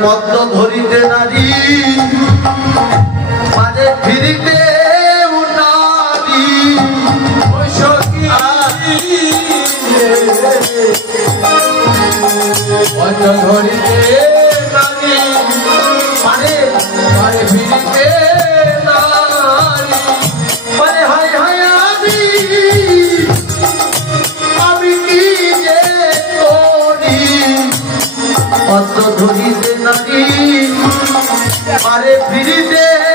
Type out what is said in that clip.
পদ্ম ধরিতে নারী মানে ফিরিতে নারী পদ্ম ধরিতে নারী মানে মানে ফিরিতে নারী মানে হায় হায় আমি কি যে করি পদ্ম ধরিতে নারী আরে ফিরিতে